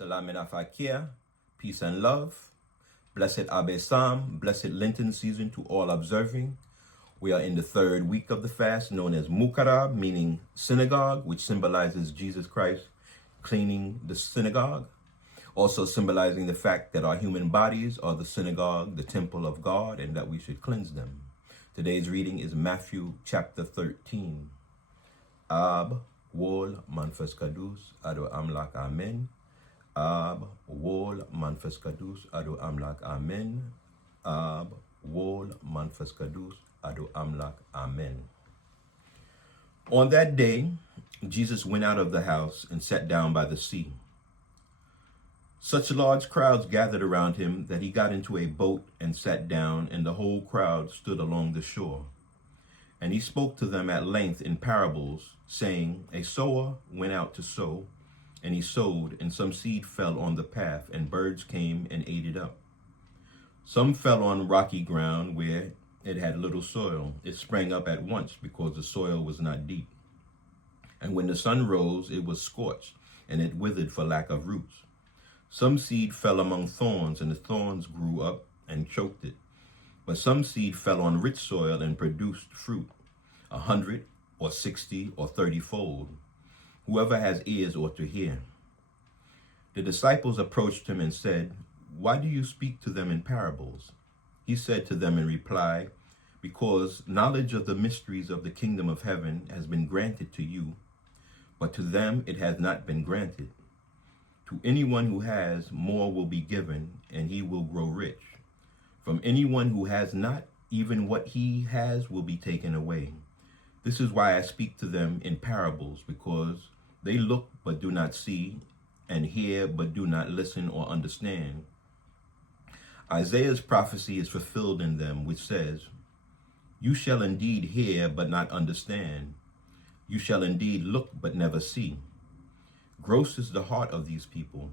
Salam and Afakia, peace and love. Blessed Abesam, blessed Lenten season to all observing. We are in the third week of the fast, known as Mukarab, meaning synagogue, which symbolizes Jesus Christ cleaning the synagogue. Also symbolizing the fact that our human bodies are the synagogue, the temple of God, and that we should cleanse them. Today's reading is Matthew chapter 13. Ab, Wol, Manfes Kadus, Ado Amlak, Amen. Ab, Wol, Manfes Kadus, Ado Amlak, Amen. Ab, Wol, Manfes Kadus, Ado Amlak, Amen. On that day, Jesus went out of the house and sat down by the sea. Such large crowds gathered around him that he got into a boat and sat down, and the whole crowd stood along the shore. And he spoke to them at length in parables, saying, A sower went out to sow, and he sowed, and some seed fell on the path, and birds came and ate it up. Some fell on rocky ground where it had little soil. It sprang up at once because the soil was not deep. And when the sun rose, it was scorched, and it withered for lack of roots. Some seed fell among thorns, and the thorns grew up and choked it. But some seed fell on rich soil and produced fruit, 100 or 60 or 30-fold. Whoever has ears ought to hear. The disciples approached him and said, Why do you speak to them in parables? He said to them in reply, Because knowledge of the mysteries of the kingdom of heaven has been granted to you, but to them it has not been granted. To anyone who has, more will be given, and he will grow rich. From anyone who has not, even what he has will be taken away. This is why I speak to them in parables, because they look but do not see, and hear but do not listen or understand. Isaiah's prophecy is fulfilled in them, which says, You shall indeed hear but not understand. You shall indeed look but never see. Gross is the heart of these people.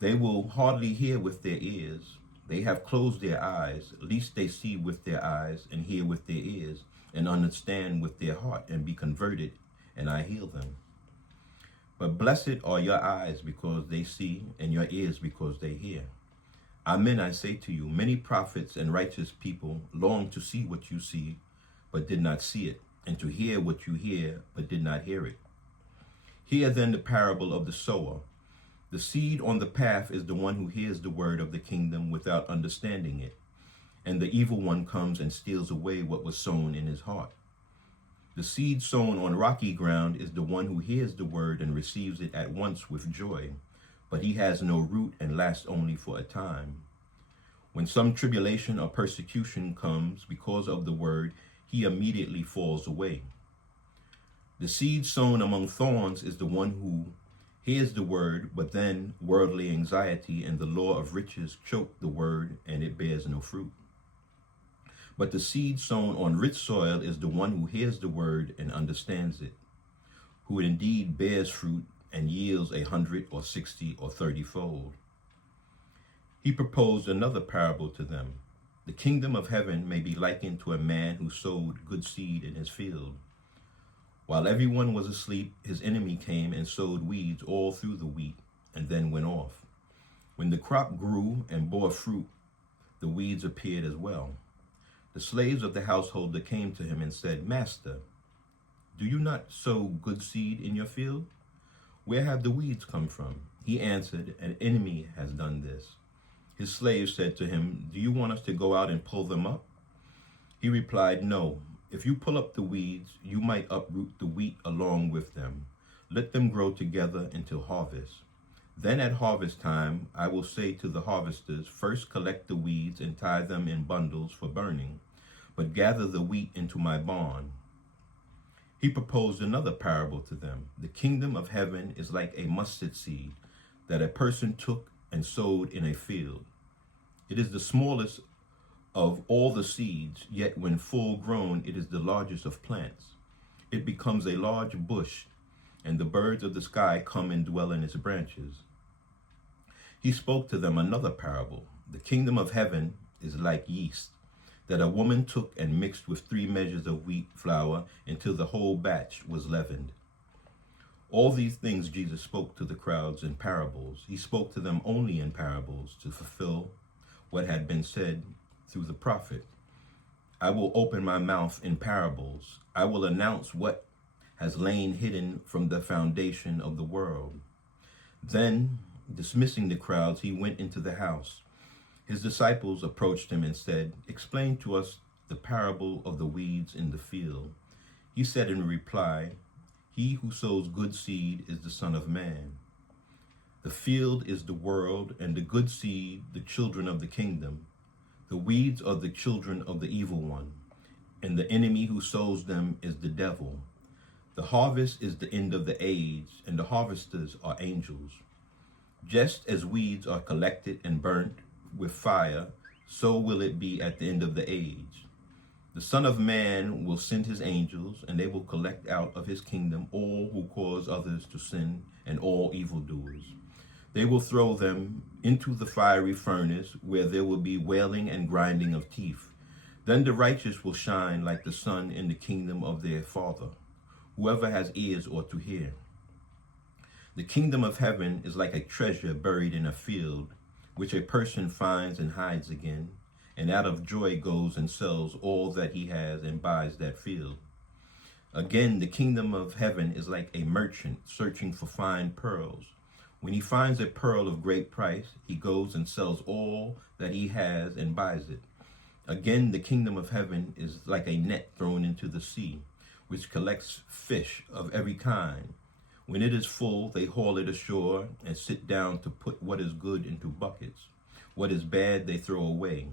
They will hardly hear with their ears. They have closed their eyes, lest they see with their eyes, and hear with their ears, and understand with their heart, and be converted, and I heal them. But blessed are your eyes because they see, and your ears because they hear. Amen, I say to you, many prophets and righteous people long to see what you see, but did not see it, and to hear what you hear, but did not hear it. Hear then the parable of the sower. The seed on the path is the one who hears the word of the kingdom without understanding it, and the evil one comes and steals away what was sown in his heart. The seed sown on rocky ground is the one who hears the word and receives it at once with joy, but he has no root and lasts only for a time. When some tribulation or persecution comes because of the word, he immediately falls away. The seed sown among thorns is the one who hears the word, but then worldly anxiety and the law of riches choke the word, and it bears no fruit. But the seed sown on rich soil is the one who hears the word and understands it, who indeed bears fruit and yields 100 or 60 or 30-fold. He proposed another parable to them. The kingdom of heaven may be likened to a man who sowed good seed in his field. While everyone was asleep, his enemy came and sowed weeds all through the wheat, and then went off. When the crop grew and bore fruit, the weeds appeared as well. The slaves of the householder came to him and said, Master, do you not sow good seed in your field? Where have the weeds come from? He answered, An enemy has done this. His slaves said to him, Do you want us to go out and pull them up? He replied, No. If you pull up the weeds, you might uproot the wheat along with them. Let them grow together until harvest. Then at harvest time, I will say to the harvesters, First collect the weeds and tie them in bundles for burning, but gather the wheat into my barn. He proposed another parable to them. The kingdom of heaven is like a mustard seed that a person took and sowed in a field. It is the smallest of all the seeds, yet when full grown, it is the largest of plants. It becomes a large bush, and the birds of the sky come and dwell in its branches. He spoke to them another parable. The kingdom of heaven is like yeast that a woman took and mixed with 3 measures of wheat flour until the whole batch was leavened. All these things Jesus spoke to the crowds in parables. He spoke to them only in parables to fulfill what had been said through the prophet. I will open my mouth in parables. I will announce what has lain hidden from the foundation of the world. Then, dismissing the crowds, he went into the house. His disciples approached him and said, "Explain to us the parable of the weeds in the field." He said in reply, "He who sows good seed is the Son of Man. The field is the world, and the good seed the children of the kingdom. The weeds are the children of the evil one, and the enemy who sows them is the devil. The harvest is the end of the age, and the harvesters are angels. Just as weeds are collected and burnt with fire, so will it be at the end of the age. The Son of Man will send his angels, and they will collect out of his kingdom all who cause others to sin and all evildoers. They will throw them into the fiery furnace, where there will be wailing and grinding of teeth. Then the righteous will shine like the sun in the kingdom of their Father. Whoever has ears ought to hear. The kingdom of heaven is like a treasure buried in a field, which a person finds and hides again, and out of joy goes and sells all that he has and buys that field. Again, the kingdom of heaven is like a merchant searching for fine pearls. When he finds a pearl of great price, he goes and sells all that he has and buys it. Again, the kingdom of heaven is like a net thrown into the sea, which collects fish of every kind. When it is full, they haul it ashore and sit down to put what is good into buckets. What is bad, they throw away.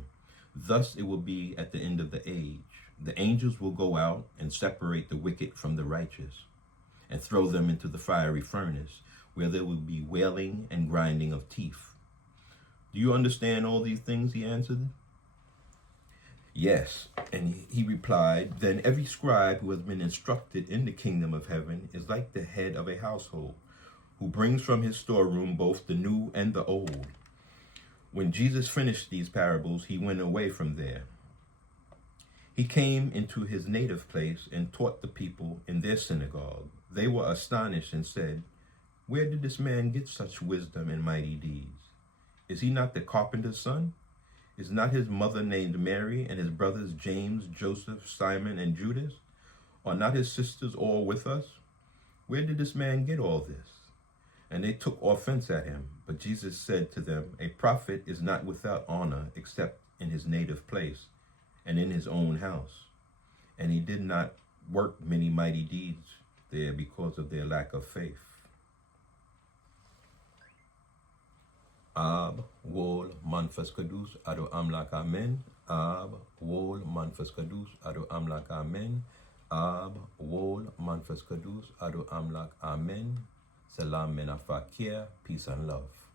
Thus it will be at the end of the age. The angels will go out and separate the wicked from the righteous and throw them into the fiery furnace, where there will be wailing and grinding of teeth. Do you understand all these things? He answered. Yes. And he replied, then every scribe who has been instructed in the kingdom of heaven is like the head of a household, who brings from his storeroom both the new and the old. When Jesus finished these parables, he went away from there. He came into his native place and taught the people in their synagogue. They were astonished and said, "Where did this man get such wisdom and mighty deeds? Is he not the carpenter's son? Is not his mother named Mary, and his brothers James, Joseph, Simon, and Judas? Are not his sisters all with us? Where did this man get all this?" And they took offense at him. But Jesus said to them, "A prophet is not without honor except in his native place and in his own house." And he did not work many mighty deeds there because of their lack of faith. Ab, Wol, Manfes Kadus, Ado Amlak Amen. Ab, Wol, Manfes Kadus, Ado Amlak Amen. Ab, Wol, Manfes Kadus, Ado Amlak Amen. Salam Menafakir, peace and love.